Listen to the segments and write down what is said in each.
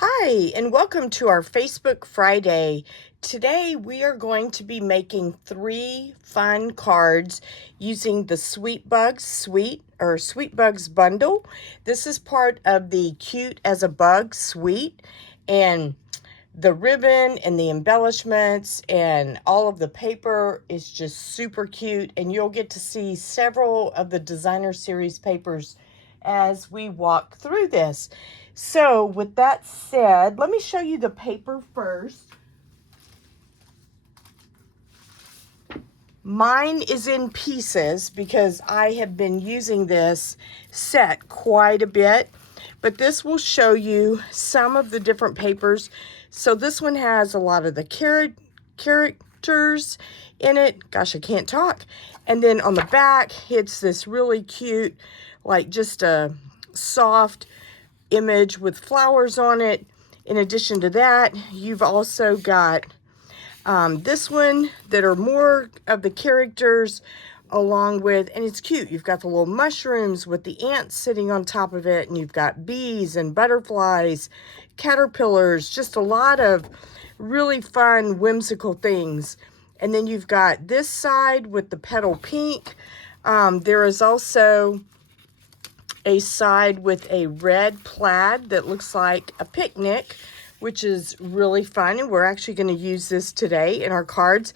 Hi, and welcome to our Facebook Friday. Today we are going to be making 3 fun cards using the Sweet Bugs bundle. This is part of the Cute as a Bug suite, and the ribbon and the embellishments and all of the paper is just super cute, and you'll get to see several of the designer series papers as we walk through this. So with that said, let me show you the paper first. Mine is in pieces because I have been using this set quite a bit, but this will show you some of the different papers. So this one has a lot of the characters in it. Gosh, I can't talk. And then on the back, it's this really cute, like just a soft image with flowers on it. In addition to that, you've also got this one that are more of the characters along with, and it's cute. You've got the little mushrooms with the ants sitting on top of it, and you've got bees and butterflies, caterpillars, just a lot of really fun, whimsical things. And then you've got this side with the petal pink. There is also a side with a red plaid that looks like a picnic, which is really fun, and we're actually going to use this today in our cards.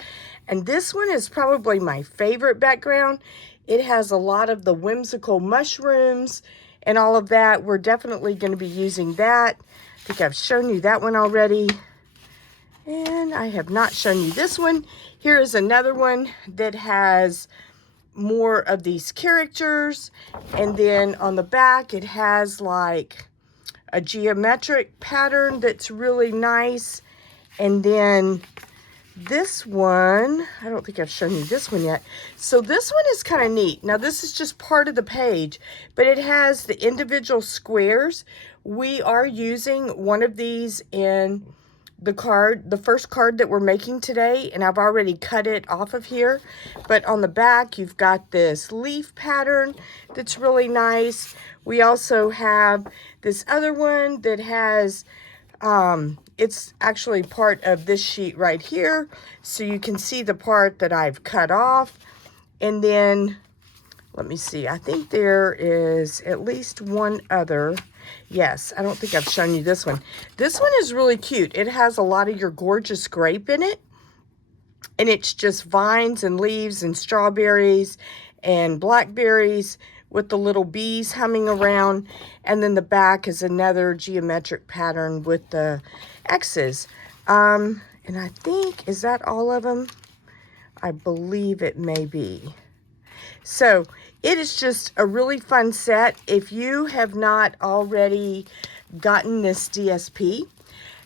And this one is probably my favorite background. It has a lot of the whimsical mushrooms and all of that. We're definitely going to be using that. I think I've shown you that one already, and I have not shown you this one. Here is another one that has more of these characters, and then on the back it has like a geometric pattern that's really nice. And then this one, I don't think I've shown you this one yet. So this one is kind of neat. Now this is just part of the page, but it has the individual squares. We are using one of these in the first card that we're making today, and I've already cut it off of here. But on the back, you've got this leaf pattern that's really nice. We also have this other one that has, it's actually part of this sheet right here. So you can see the part that I've cut off. And then, let me see, I think there is at least one other. Yes, I don't think I've shown you this one. This one is really cute. It has a lot of your gorgeous grape in it. And it's just vines and leaves and strawberries and blackberries with the little bees humming around. And then the back is another geometric pattern with the X's. And I think, is that all of them? I believe it may be. So it is just a really fun set. If you have not already gotten this DSP,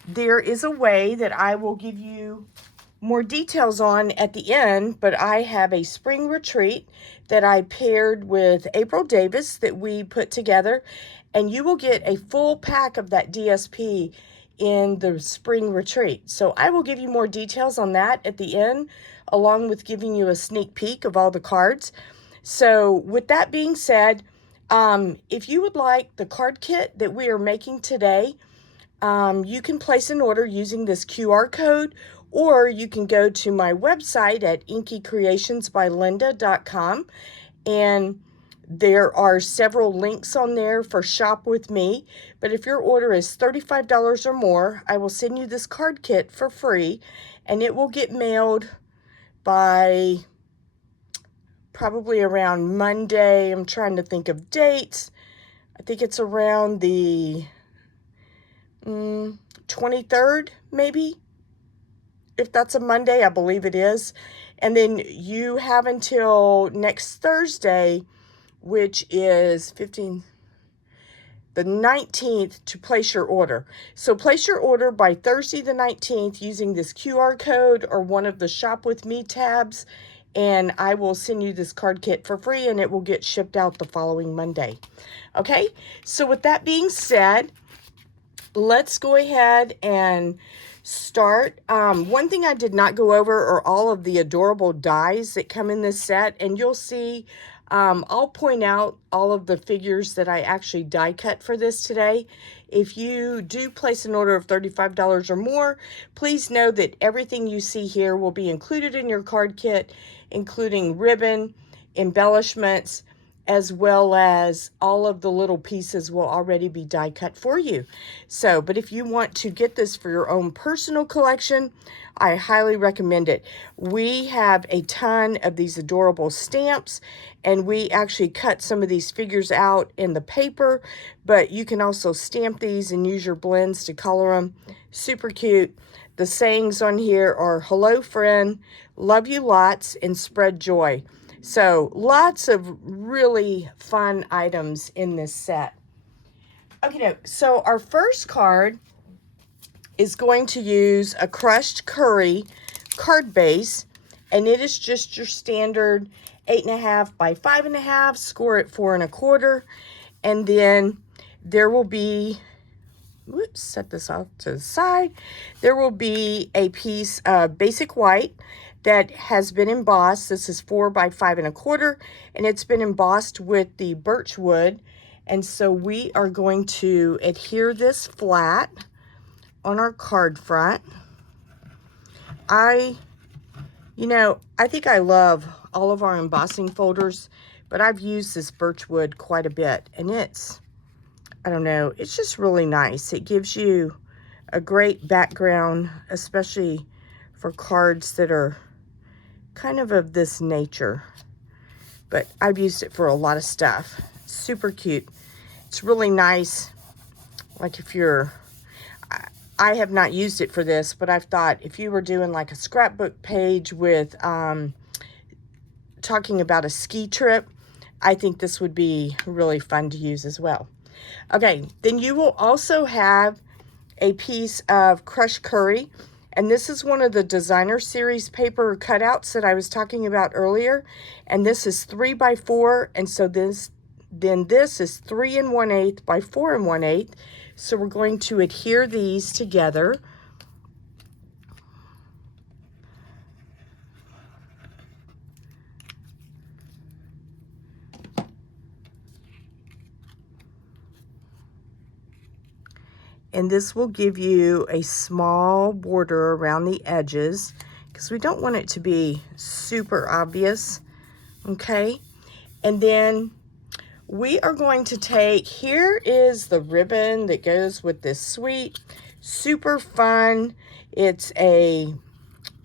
there is a way that I will give you more details on at the end, but I have a spring retreat that I paired with April Davis that we put together, and you will get a full pack of that DSP in the spring retreat. So I will give you more details on that at the end, along with giving you a sneak peek of all the cards. So with that being said, if you would like the card kit that we are making today, you can place an order using this QR code, or you can go to my website at inkycreationsbylinda.com, and there are several links on there for Shop With Me. But if your order is $35 or more, I will send you this card kit for free, and it will get mailed by probably around Monday. I'm trying to think of dates. I think it's around the 23rd, maybe. If that's a Monday, I believe it is. And then you have until next Thursday, which is the 19th, to place your order. So place your order by Thursday the 19th using this QR code or one of the Shop With Me tabs, and I will send you this card kit for free, and it will get shipped out the following Monday. Okay, so with that being said, let's go ahead and start. One thing I did not go over are all of the adorable dies that come in this set, and you'll see I'll point out all of the figures that I actually die cut for this today. If you do place an order of $35 or more, please know that everything you see here will be included in your card kit, including ribbon, embellishments, as well as all of the little pieces will already be die cut for you. So, but if you want to get this for your own personal collection, I highly recommend it. We have a ton of these adorable stamps, and we actually cut some of these figures out in the paper, but you can also stamp these and use your blends to color them. Super cute. The sayings on here are hello friend, love you lots, and spread joy. So lots of really fun items in this set. Okay, so our first card is going to use a crushed curry card base, and it is just your standard 8.5 by 5.5, score it 4 1/4, and then there will be, whoops, set this off to the side, there will be a piece of basic white that has been embossed. This is 4 by 5 1/4, and it's been embossed with the birch wood. And so we are going to adhere this flat on our card front. I think I love all of our embossing folders, but I've used this birch wood quite a bit, and it's, I don't know, it's just really nice. It gives you a great background, especially for cards that are kind of this nature. But I've used it for a lot of stuff. Super cute. It's really nice. Like if you're, I have not used it for this, but I've thought if you were doing like a scrapbook page with talking about a ski trip, I think this would be really fun to use as well. Okay, then you will also have a piece of crushed curry, and this is one of the designer series paper cutouts that I was talking about earlier, and this is 3 by 4, and so this is 3 1/8 by 4 1/8. So we're going to adhere these together. And this will give you a small border around the edges because we don't want it to be super obvious, okay? And then we are going to take, here is the ribbon that goes with this suite. Super fun. It's a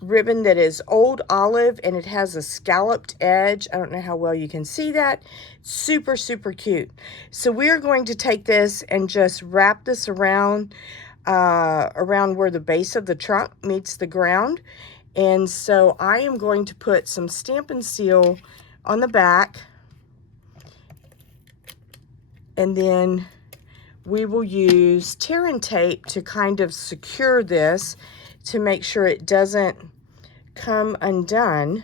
ribbon that is old olive, and it has a scalloped edge. I don't know how well you can see that. Super, super cute. So we are going to take this and just wrap this around where the base of the trunk meets the ground. And so I am going to put some Stampin' Seal on the back, and then we will use tear and tape to kind of secure this to make sure it doesn't come undone.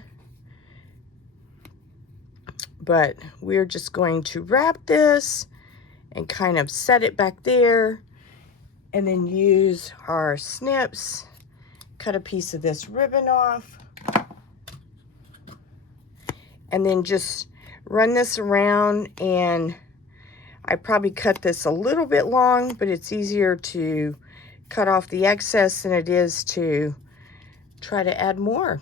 But we're just going to wrap this and kind of set it back there, and then use our snips, cut a piece of this ribbon off, and then just run this around. And I probably cut this a little bit long, but it's easier to cut off the excess than it is to try to add more.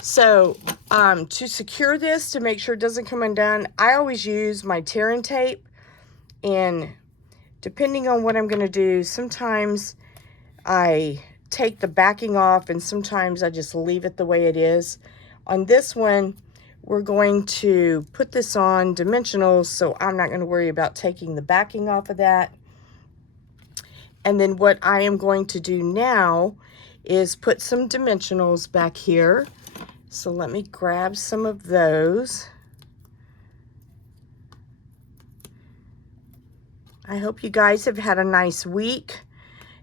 So to secure this, to make sure it doesn't come undone, I always use my tear and tape. And depending on what I'm going to do, sometimes I take the backing off, and sometimes I just leave it the way it is. On this one, we're going to put this on dimensionals, so I'm not going to worry about taking the backing off of that. And then what I am going to do now is put some dimensionals back here. So let me grab some of those. I hope you guys have had a nice week.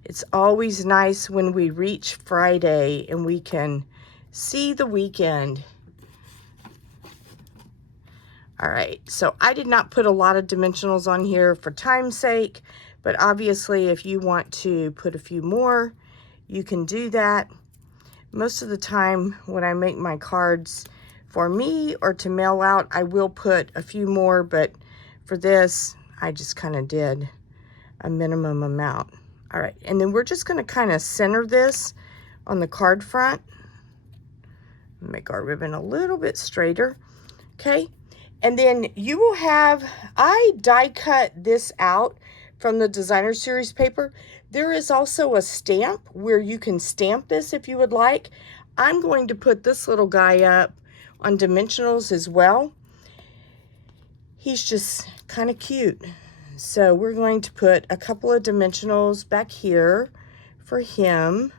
It's always nice when we reach Friday and we can see the weekend. All right, so I did not put a lot of dimensionals on here for time's sake, but obviously if you want to put a few more, you can do that. Most of the time when I make my cards for me or to mail out, I will put a few more, but for this, I just kind of did a minimum amount. All right, and then we're just going to kind of center this on the card front. Make our ribbon a little bit straighter, okay? And then you will have, I die cut this out from the designer series paper. There is also a stamp where you can stamp this if you would like. I'm going to put this little guy up on dimensionals as well. He's just kind of cute. So we're going to put a couple of dimensionals back here for him.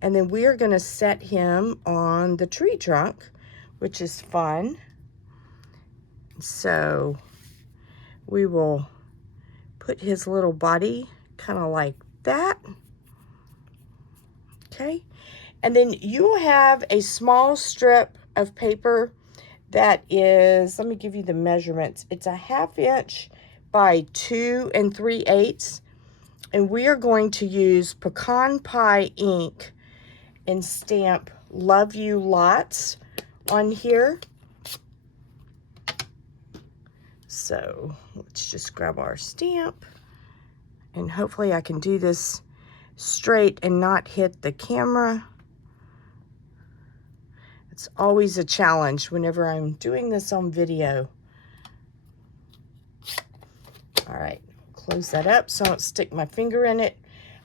And then we are going to set him on the tree trunk, which is fun. So we will put his little body kind of like that. Okay. And then you will have a small strip of paper that is, let me give you the measurements. It's a 1/2 inch by 2 3/8. And we are going to use pecan pie ink and stamp Love You Lots on here. So let's just grab our stamp, and hopefully I can do this straight and not hit the camera. It's always a challenge whenever I'm doing this on video. All right, close that up so I don't stick my finger in it.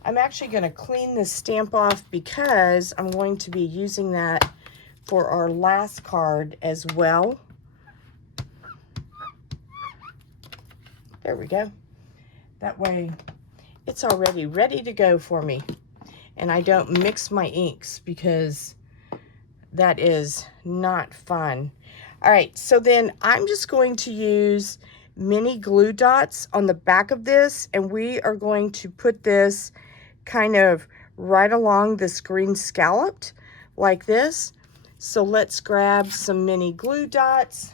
I'm actually going to clean this stamp off because I'm going to be using that for our last card as well. There we go. That way it's already ready to go for me. And I don't mix my inks because that is not fun. All right, so then I'm just going to use mini glue dots on the back of this, and we are going to put this kind of right along this green scalloped like this. So let's grab some mini glue dots.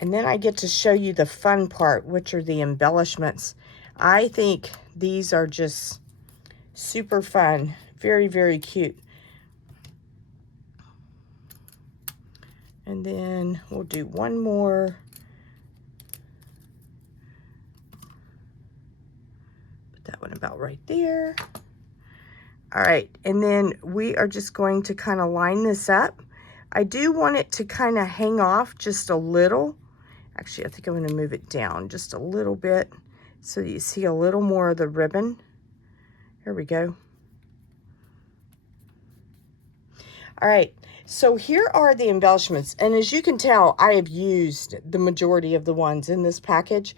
And then I get to show you the fun part, which are the embellishments. I think these are just super fun. Very, very cute. And then we'll do one more. Put that one about right there. All right, and then we are just going to kind of line this up. I do want it to kind of hang off just a little. Actually, I think I'm going to move it down just a little bit so you see a little more of the ribbon. Here we go. All right, so here are the embellishments. And as you can tell, I have used the majority of the ones in this package.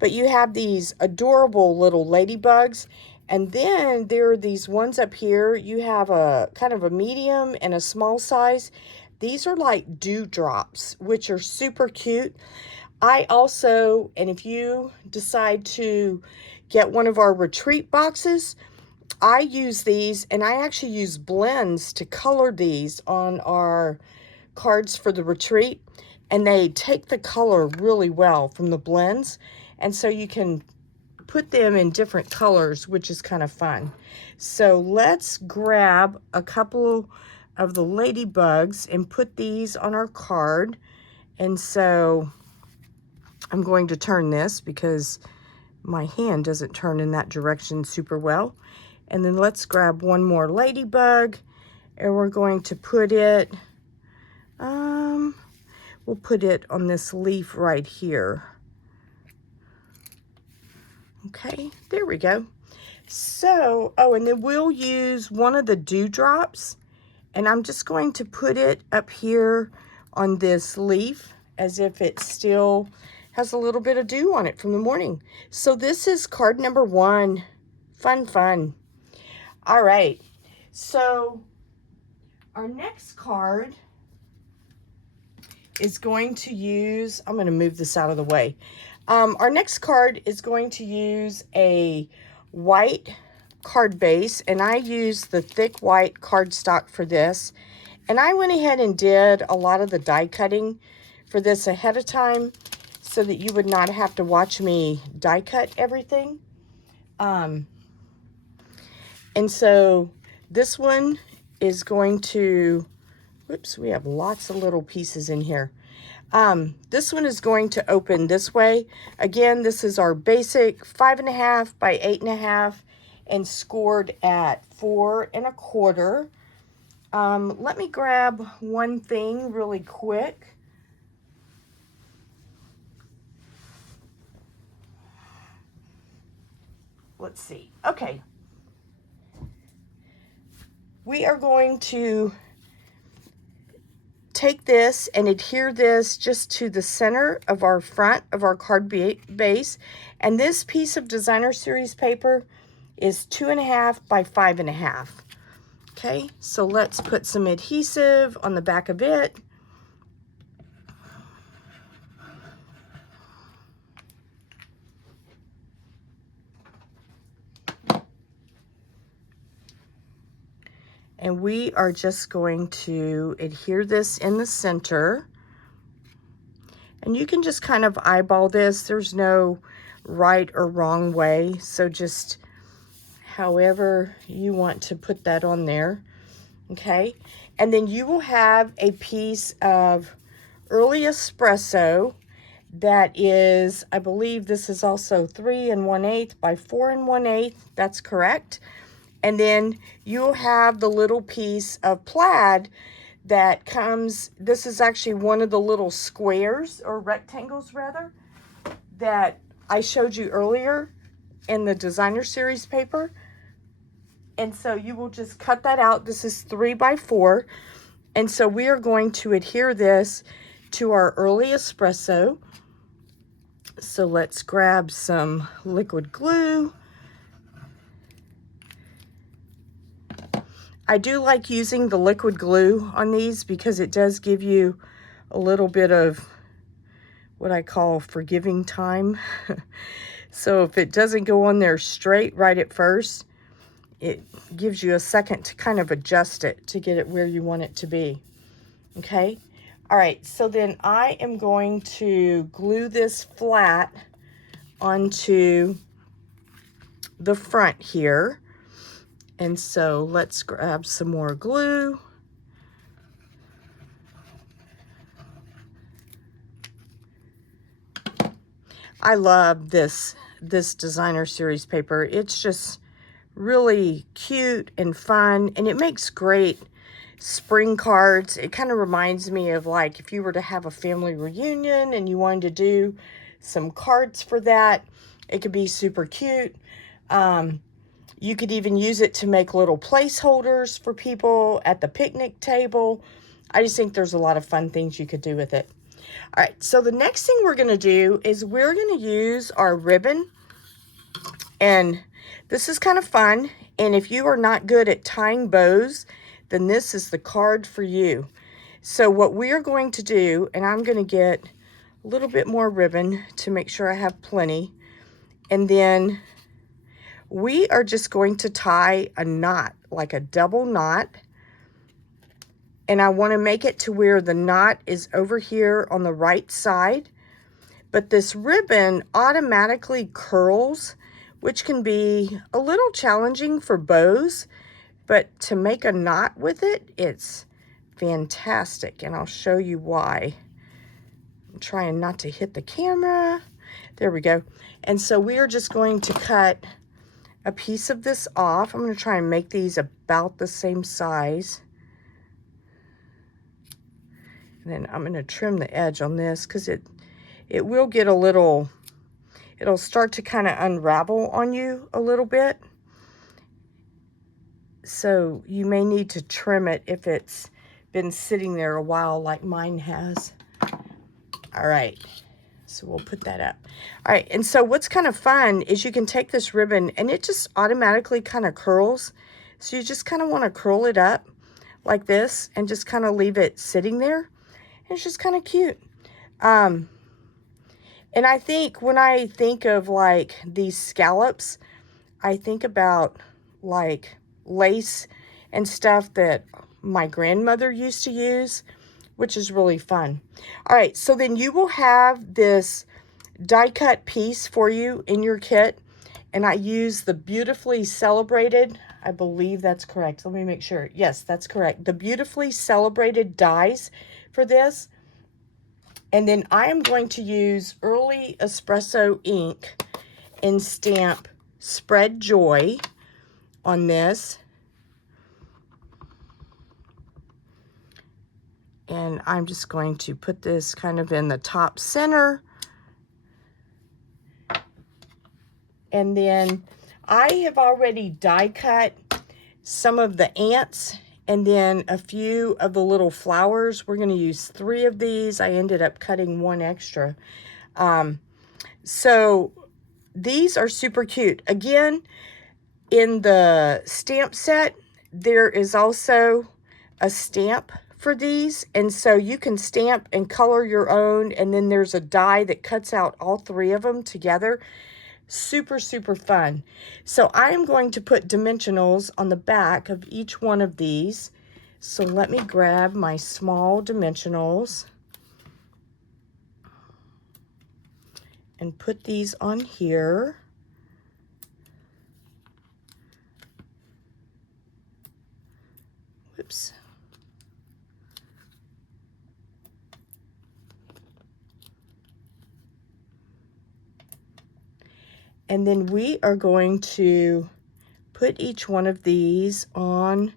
But you have these adorable little ladybugs. And then there are these ones up here. You have a kind of a medium and a small size. These are like dewdrops, which are super cute. I also, and if you decide to get one of our retreat boxes, I use these, and I actually use blends to color these on our cards for the retreat, and they take the color really well from the blends, and so you can put them in different colors, which is kind of fun. So let's grab a couple of the ladybugs and put these on our card. And so I'm going to turn this because my hand doesn't turn in that direction super well. And then let's grab one more ladybug, and we're going to put it, we'll put it on this leaf right here. Okay, there we go. So, oh, and then we'll use one of the dewdrops, and I'm just going to put it up here on this leaf as if it still has a little bit of dew on it from the morning. So this is card number 1. Fun, fun. All right, so our next card is going to use, I'm going to move this out of the way. Our next card is going to use a white card base, and I used the thick white cardstock for this. And I went ahead and did a lot of the die cutting for this ahead of time so that you would not have to watch me die cut everything. And so this one is going to Whoops, we have lots of little pieces in here. This one is going to open this way. Again, this is our basic 5.5 by 8.5 and scored at 4 1/4. Let me grab one thing really quick. Let's see. Okay. We are going to take this and adhere this just to the center of our front of our card base. And this piece of designer series paper is 2.5 by 5.5. Okay, so let's put some adhesive on the back of it. And we are just going to adhere this in the center. And you can just kind of eyeball this. There's no right or wrong way. So just however you want to put that on there. Okay. And then you will have a piece of early espresso that is, I believe this is also 3 1/8 by 4 1/8. That's correct. And then you'll have the little piece of plaid that comes, this is actually one of the little squares or rectangles rather, that I showed you earlier in the designer series paper. And so you will just cut that out. This is 3 by 4. And so we are going to adhere this to our early espresso. So let's grab some liquid glue. I do like using the liquid glue on these because it does give you a little bit of what I call forgiving time. So if it doesn't go on there straight right at first, it gives you a second to kind of adjust it to get it where you want it to be. Okay. All right. So then I am going to glue this flat onto the front here. And so let's grab some more glue. I love this designer series paper. It's just really cute and fun, and it makes great spring cards. It kind of reminds me of like if you were to have a family reunion and you wanted to do some cards for that, it could be super cute. You could even use it to make little placeholders for people at the picnic table. I just think there's a lot of fun things you could do with it. All right, so the next thing we're going to do is we're going to use our ribbon. And this is kind of fun. And if you are not good at tying bows, then this is the card for you. So what we are going to do, and I'm going to get a little bit more ribbon to make sure I have plenty. And then we are just going to tie a knot, like a double knot. And I want to make it to where the knot is over here on the right side. But this ribbon automatically curls, which can be a little challenging for bows. But to make a knot with it, it's fantastic. And I'll show you why. I'm trying not to hit the camera. There we go. And so we are just going to cut a piece of this off. I'm going to try and make these about the same size. And then I'm going to trim the edge on this because it will get a little, it'll start to kind of unravel on you a little bit. So you may need to trim it if it's been sitting there a while like mine has. All right. So we'll put that up. All right, and so what's kind of fun is you can take this ribbon and it just automatically kind of curls. So you just kind of want to curl it up like this and just kind of leave it sitting there. And it's just kind of cute. And I think when I think of like these scallops, I think about like lace and stuff that my grandmother used to use, which is really fun. All right, so then you will have this die cut piece for you in your kit. And I use the Beautifully Celebrated, I believe that's correct. Let me make sure. Yes, that's correct. The Beautifully Celebrated dies for this. And then I am going to use Early Espresso ink and stamp Spread Joy on this. And I'm just going to put this kind of in the top center. And then I have already die cut some of the ants and then a few of the little flowers. We're going to use 3 of these. I ended up cutting 1 extra. So these are super cute. Again, in the stamp set, there is also a stamp for these, and so you can stamp and color your own, and then there's a die that cuts out all 3 of them together. Super, super fun. So I am going to put dimensionals on the back of each one of these. So let me grab my small dimensionals and put these on here. Whoops. And then we are going to put each one of these on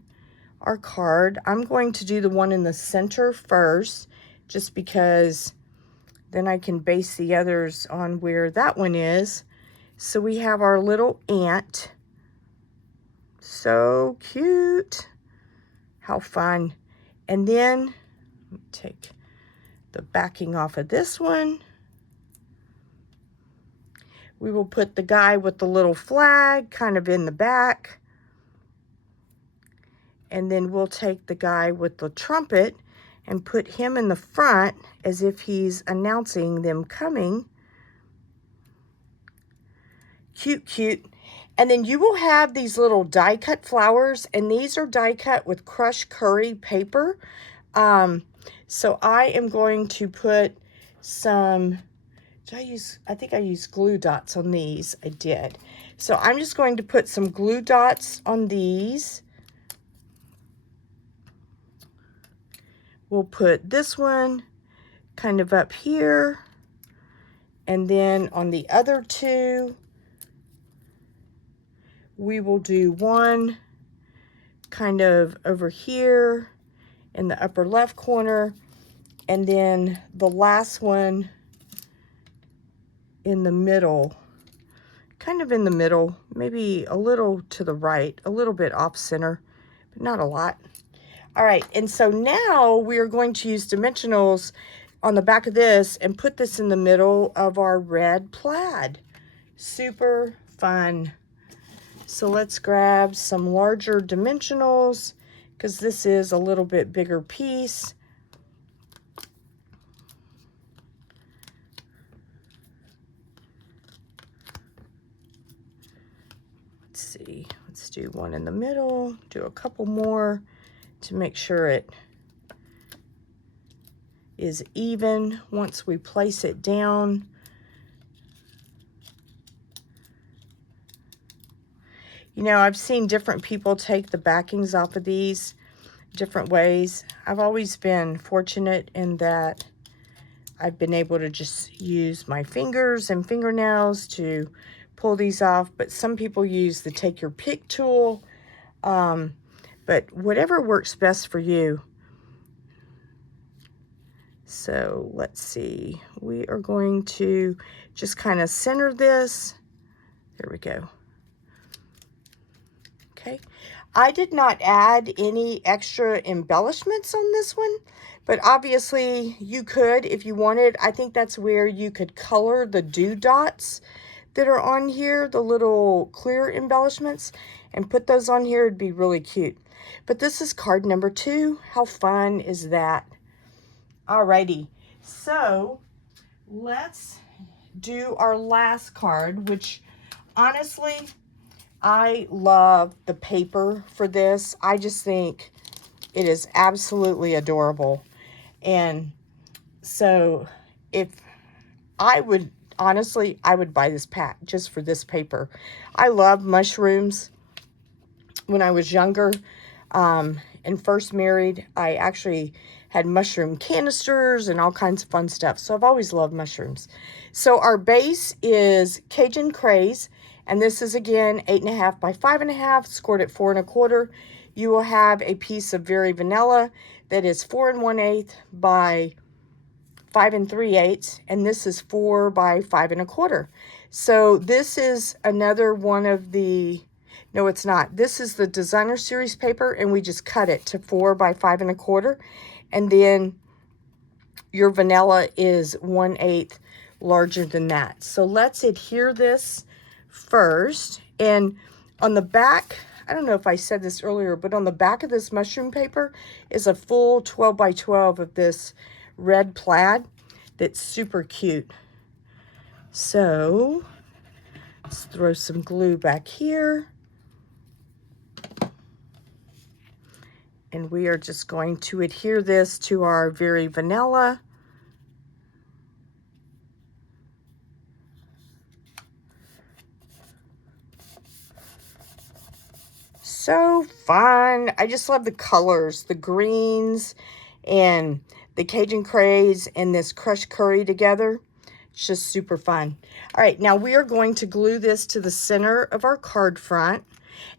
our card. I'm going to do the one in the center first, just because then I can base the others on where that one is. So we have our little ant. So cute. How fun. And then take the backing off of this one. We will put the guy with the little flag kind of in the back. And then we'll take the guy with the trumpet and put him in the front as if he's announcing them coming. Cute, cute. And then you will have these little die cut flowers, and these are die cut with crushed curry paper. So I am going to put some, I think I used glue dots on these. I did. So I'm just going to put some glue dots on these. We'll put this one kind of up here, and then on the other 2, we will do one kind of over here in the upper left corner, and then the last one in the middle, kind of in the middle, maybe a little to the right, a little bit off center, but not a lot. All right, and so now we are going to use dimensionals on the back of this and put this in the middle of our red plaid. Super fun. So let's grab some larger dimensionals because this is a little bit bigger piece. Let's see, let's do one in the middle, do a couple more to make sure it is even once we place it down. You know, I've seen different people take the backings off of these different ways. I've always been fortunate in that I've been able to just use my fingers and fingernails to pull these off, but some people use the take your pick tool. But whatever works best for you. So let's see, we are going to just kind of center this. There we go. Okay, I did not add any extra embellishments on this one, but obviously you could if you wanted. I think that's where you could color the dew dots that are on here, the little clear embellishments, and put those on here. It'd be really cute. But this is card number 2. How fun is that? Alrighty, so let's do our last card, which honestly, I love the paper for this. I just think it is absolutely adorable. And so if I would honestly, I would buy this pack just for this paper. I love mushrooms. When I was younger and first married, I actually had mushroom canisters and all kinds of fun stuff. So I've always loved mushrooms. So our base is Cajun Craze, and this is again 8.5 by 5.5, scored at 4 1/4. You will have a piece of Very Vanilla that is 4 1/8 by 5 3/8, and this is 4 by 5 1/4. So this is another one of the, no, it's not. This is the designer series paper, and we just cut it to 4 by 5 1/4. And then your vanilla is 1/8 larger than that. So let's adhere this first. And on the back, I don't know if I said this earlier, but on the back of this mushroom paper is a full 12 by 12 of this red plaid that's super cute. So let's throw some glue back here. And we are just going to adhere this to our Very Vanilla. So fun. I just love the colors, the greens and the Cajun Craze and this crushed curry together. It's just super fun. All right, now we are going to glue this to the center of our card front.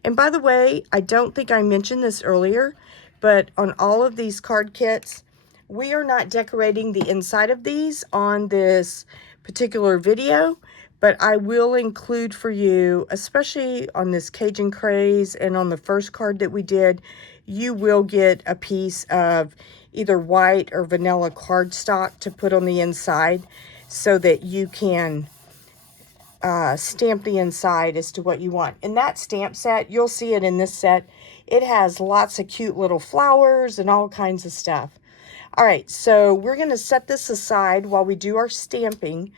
And by the way, I don't think I mentioned this earlier, but on all of these card kits, we are not decorating the inside of these on this particular video, but I will include for you, especially on this Cajun Craze and on the first card that we did, you will get a piece of either white or vanilla cardstock to put on the inside so that you can stamp the inside as to what you want. In that stamp set, you'll see it in this set, it has lots of cute little flowers and all kinds of stuff. All right, so we're going to set this aside while we do our stamping.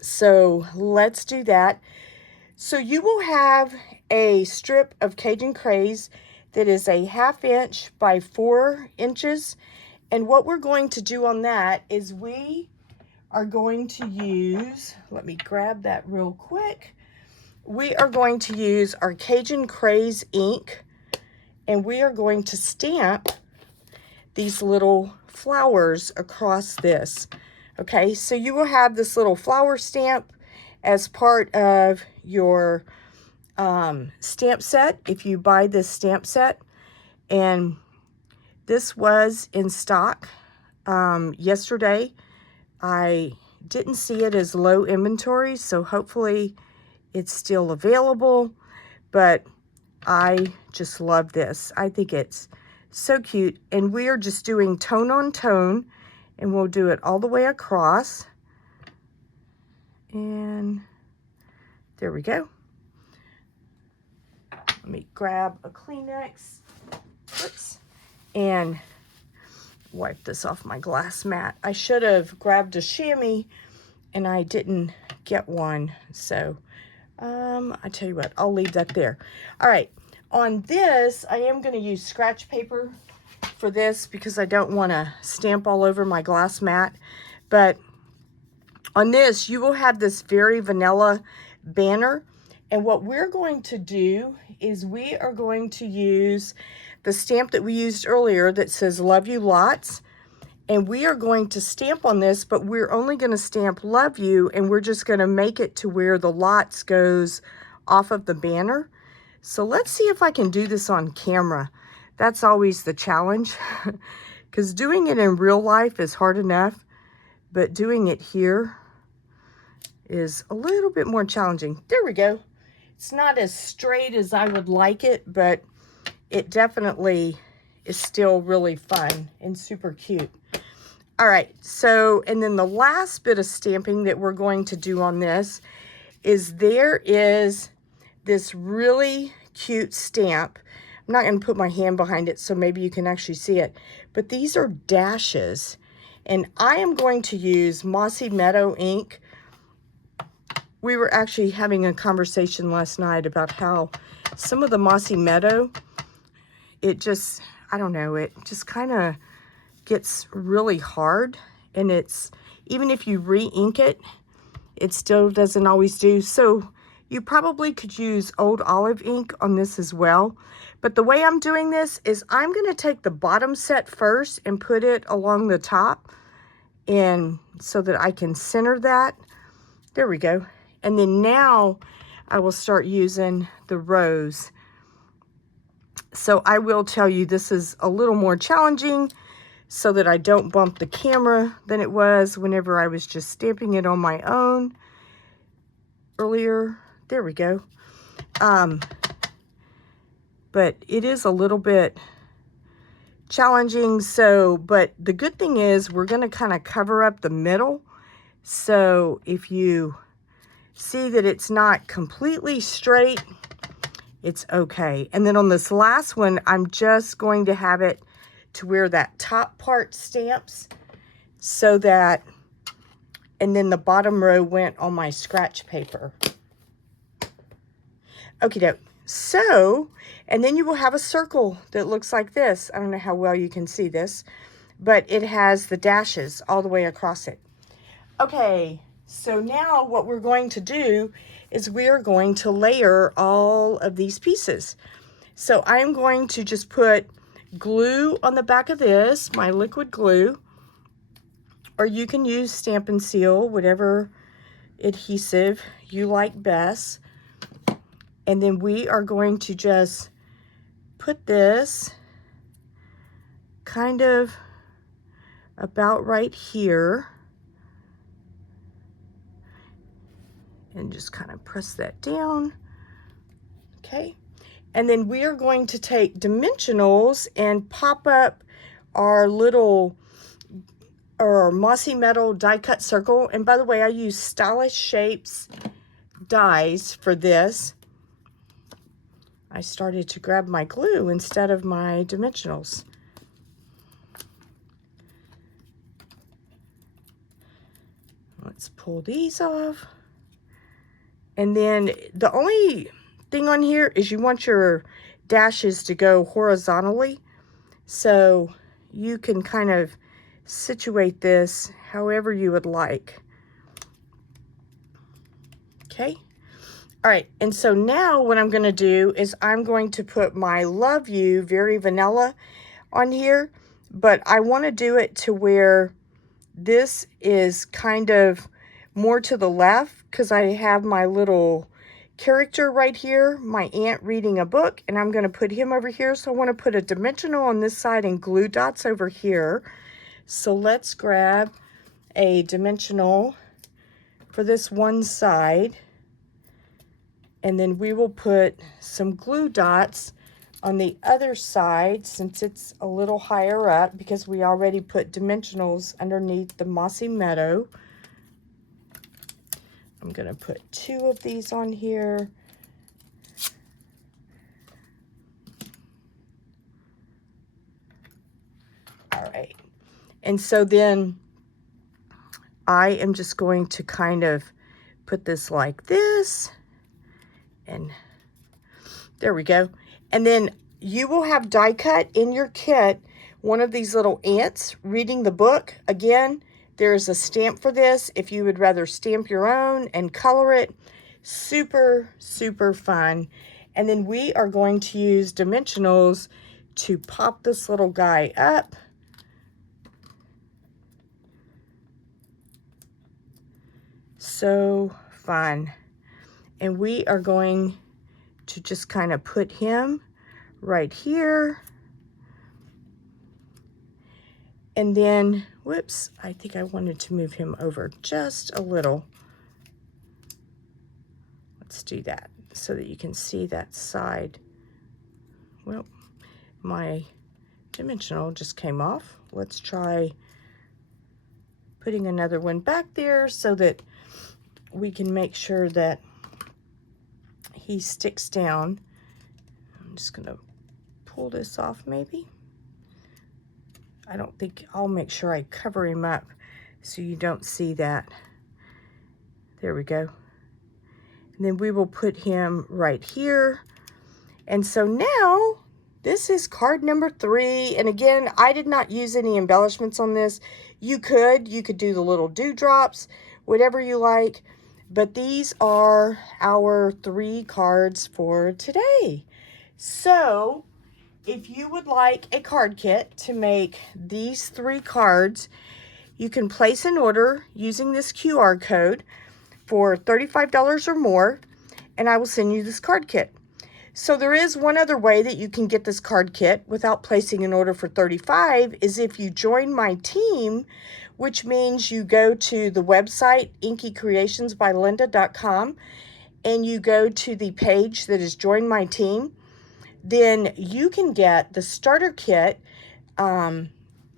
So let's do that. So you will have a strip of Cajun Craze that is a 1/2 inch by 4 inches. And what we're going to do on that is we are going to use, let me grab that real quick. We are going to use our Cajun Craze ink, and we are going to stamp these little flowers across this. Okay, so you will have this little flower stamp as part of your stamp set if you buy this stamp set. And this was in stock yesterday. I didn't see it as low inventory, so hopefully it's still available, but I just love this. I think it's so cute, and we are just doing tone on tone, and we'll do it all the way across. And there we go. Let me grab a Kleenex. Oops. And wipe this off my glass mat. I should have grabbed a chamois, and I didn't get one. So I tell you what, I'll leave that there. All right, on this, I am going to use scratch paper for this because I don't want to stamp all over my glass mat. But on this, you will have this Very Vanilla banner. And what we're going to do is we are going to use the stamp that we used earlier that says Love You Lots. And we are going to stamp on this, but we're only going to stamp Love You, and we're just going to make it to where the lots goes off of the banner. So let's see if I can do this on camera. That's always the challenge because doing it in real life is hard enough, but doing it here is a little bit more challenging. There we go. It's not as straight as I would like it, but it definitely is still really fun and super cute. All right, so, and then the last bit of stamping that we're going to do on this is there is this really cute stamp. I'm not going to put my hand behind it so maybe you can actually see it, but these are dashes, and I am going to use Mossy Meadow ink. We were actually having a conversation last night about how some of the Mossy Meadow, it just, I don't know, it just kind of gets really hard, and it's Even if you re-ink it, it still doesn't always do. So you probably could use old olive ink on this as well. But the way I'm doing this is I'm going to take the bottom set first and put it along the top, and so that I can center that. There we go. And then now I will start using the rows. So I will tell you this is a little more challenging so that I don't bump the camera than it was whenever I was just stamping it on my own earlier. There we go. But it is a little bit challenging. So, but the good thing is we're going to kind of cover up the middle. So if you see that it's not completely straight, it's okay. And then on this last one, I'm just going to have it to where that top part stamps, so that, and then the bottom row went on my scratch paper. Okie doke. So, and then you will have a circle that looks like this. I don't know how well you can see this, but it has the dashes all the way across it. Okay, so now what we're going to do is we are going to layer all of these pieces. So I'm going to just put glue on the back of this, my liquid glue, or you can use Stampin' Seal, whatever adhesive you like best. And then we are going to just put this kind of about right here. And just kind of press that down. Okay. And then we are going to take dimensionals and pop up our little or mossy metal die cut circle. And by the way, I use Stylish Shapes dies for this. I started to grab my glue instead of my dimensionals. Let's pull these off. And then the only thing on here is you want your dashes to go horizontally. So you can kind of situate this however you would like. Okay. All right. And so now what I'm going to do is I'm going to put my Love You Very Vanilla on here, but I want to do it to where this is kind of more to the left, because I have my little character right here, my aunt reading a book, and I'm going to put him over here. So I want to put a dimensional on this side and glue dots over here. So let's grab a dimensional for this one side, and then we will put some glue dots on the other side since it's a little higher up, because we already put dimensionals underneath the mossy meadow. I'm going to put 2 of these on here. All right. And so then I am just going to kind of put this like this. And there we go. And then you will have die cut in your kit one of these little ants reading the book. Again, there's a stamp for this if you would rather stamp your own and color it. Super, super fun. And then we are going to use dimensionals to pop this little guy up. So fun. And we are going to just kind of put him right here. And then, whoops, I think I wanted to move him over just a little. Let's do that so that you can see that side. Well, my dimensional just came off. Let's try putting another one back there so that we can make sure that he sticks down. I'm just going to pull this off maybe. I don't think, I'll make sure I cover him up so you don't see that. There we go. And then we will put him right here. And so now This is card number 3. And again, I did not use any embellishments on this. You could do the little dewdrops, whatever you like. But these are our 3 cards for today. So if you would like a card kit to make these 3 cards, you can place an order using this QR code for $35 or more, and I will send you this card kit. So there is one other way that you can get this card kit without placing an order for $35 is if you join my team, which means you go to the website inkycreationsbylinda.com and you go to the page that is Join My Team. Then you can get the starter kit in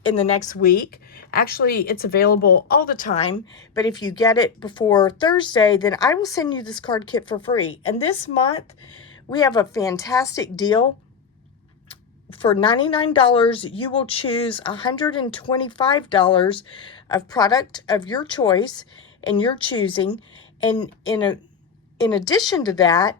the next week. Actually, it's available all the time, but if you get it before Thursday, then I will send you this card kit for free. And this month, we have a fantastic deal. For $99, you will choose $125 of product of your choice and your choosing. And in addition to that,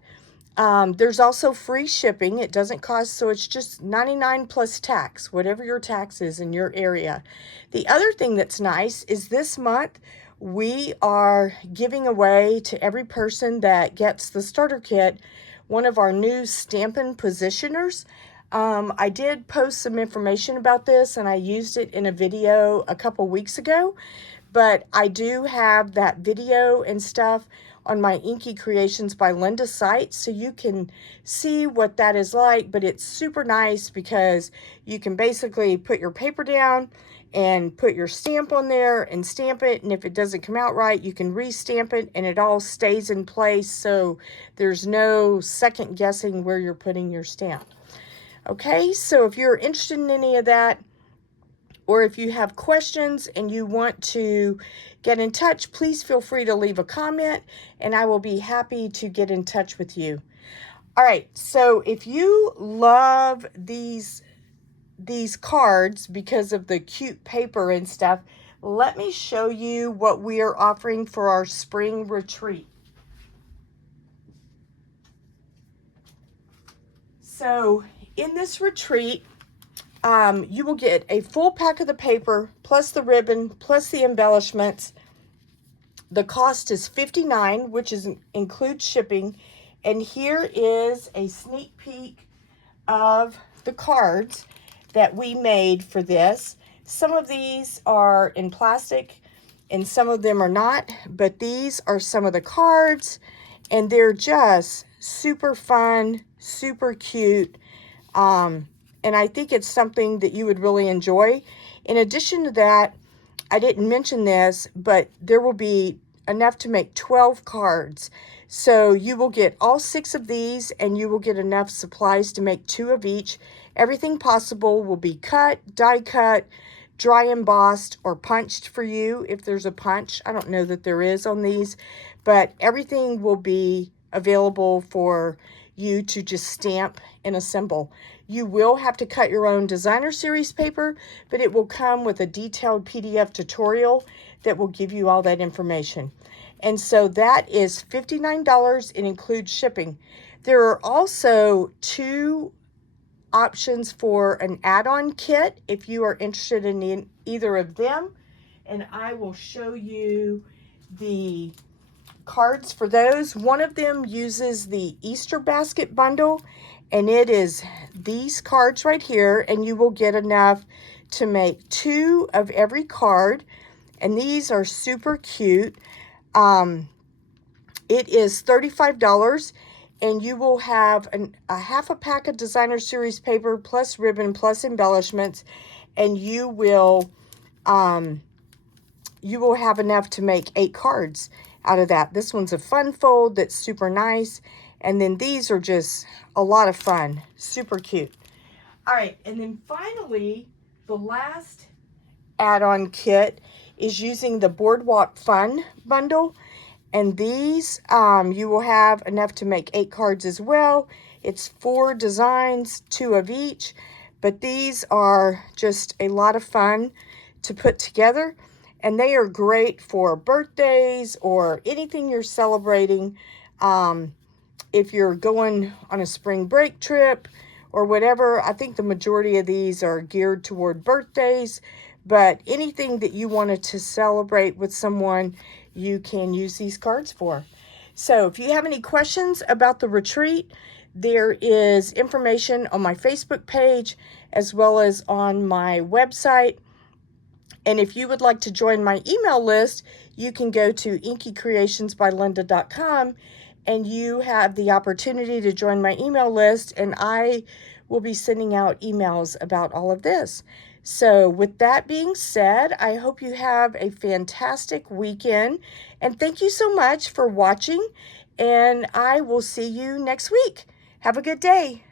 there's also free shipping. It doesn't cost, so it's just $99 plus tax, whatever your tax is in your area. The other thing that's nice is this month we are giving away to every person that gets the starter kit one of our new Stampin' positioners. I did post some information about this and I used it in a video a couple weeks ago, but I do have that video and stuff on my Inky Creations by Linda site, so you can see what that is like. But it's super nice because you can basically put your paper down and put your stamp on there and stamp it, and if it doesn't come out right, you can re-stamp it and it all stays in place, so there's no second guessing where you're putting your stamp. Okay, so if you're interested in any of that, or if you have questions and you want to get in touch, please feel free to leave a comment and I will be happy to get in touch with you. All right, so if you love these cards because of the cute paper and stuff, let me show you what we are offering for our spring retreat. So in this retreat, you will get a full pack of the paper, plus the ribbon, plus the embellishments. The cost is $59, which includes shipping. And here is a sneak peek of the cards that we made for this. Some of these are in plastic and some of them are not, but these are some of the cards and they're just super fun, super cute. And I think it's something that you would really enjoy. In addition to that, I didn't mention this, but there will be enough to make 12 cards. So you will get all 6 of these and you will get enough supplies to make 2 of each. Everything possible will be cut, die cut, dry embossed, or punched for you if there's a punch. I don't know that there is on these, but everything will be available for you to just stamp and assemble. You will have to cut your own designer series paper, but it will come with a detailed PDF tutorial that will give you all that information. And so that is $59. It includes shipping. There are also 2 options for an add-on kit if you are interested in either of them. And I will show you the cards for those. One of them uses the Easter basket bundle, and it is these cards right here, and you will get enough to make 2 of every card, and these are super cute. It is $35, and you will have a half a pack of designer series paper plus ribbon plus embellishments, and you will have enough to make 8 cards out of that. This one's a fun fold that's super nice, and then these are just a lot of fun, super cute. All right, and then finally, the last add-on kit is using the Boardwalk Fun bundle, and these you will have enough to make 8 cards as well. It's 4 designs, 2 of each, but these are just a lot of fun to put together, and they are great for birthdays or anything you're celebrating. If you're going on a spring break trip or whatever. I think the majority of these are geared toward birthdays, but anything that you wanted to celebrate with someone, you can use these cards for. So if you have any questions about the retreat, there is information on my Facebook page as well as on my website. And if you would like to join my email list, you can go to inkycreationsbylinda.com and you have the opportunity to join my email list, and I will be sending out emails about all of this. So with that being said, I hope you have a fantastic weekend, and thank you so much for watching, and I will see you next week. Have a good day.